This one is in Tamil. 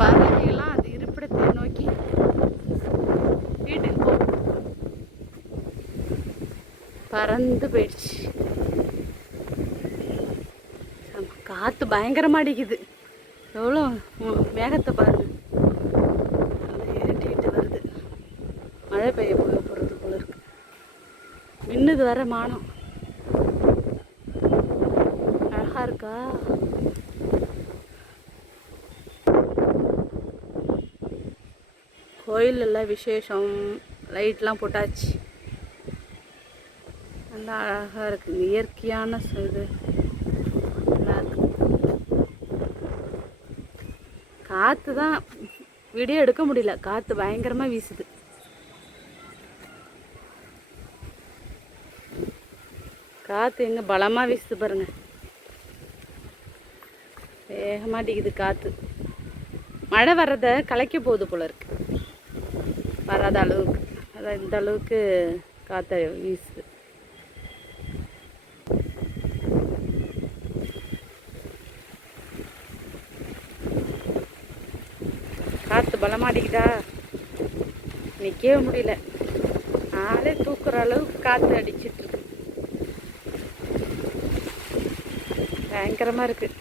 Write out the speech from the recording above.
பறவைகள்லாம் அது இருப்பிடத்தை நோக்கி வீட்டுக்கு போ பறந்து போயிடுச்சு. காற்று பயங்கரமாக அடிக்குது. எவ்வளோ மேகத்தை பாருங்க, ஏற்றிட்டு வருது. மழை பெய்ய போகிறது போல இருக்கு. மின்னுது வர மானம். அழகா இருக்கா. கோயிலெல்லாம் விசேஷம், லைட்லாம் போட்டாச்சு. நல்லா அழகாக இருக்குது. இயற்கையான இது நல்லா இருக்கு. காற்று தான் வீடியோ எடுக்க முடியல, காற்று பயங்கரமாக வீசுது. காற்று எங்கே பலமாக வீசுது பாருங்க, வேகமாக அடிக்குது காற்று. மழை வர்றதை கலைக்க போகுது போல இருக்கு, வராத அளவுக்கு. அதான் இந்த அளவுக்கு காற்று வீசுது. காற்று பலமாக அடிக்குதா, நிற்கவே முடியல. ஆளே தூக்குற அளவுக்கு காற்று அடிச்சிட்டு இருக்கு. பயங்கரமாக இருக்குது.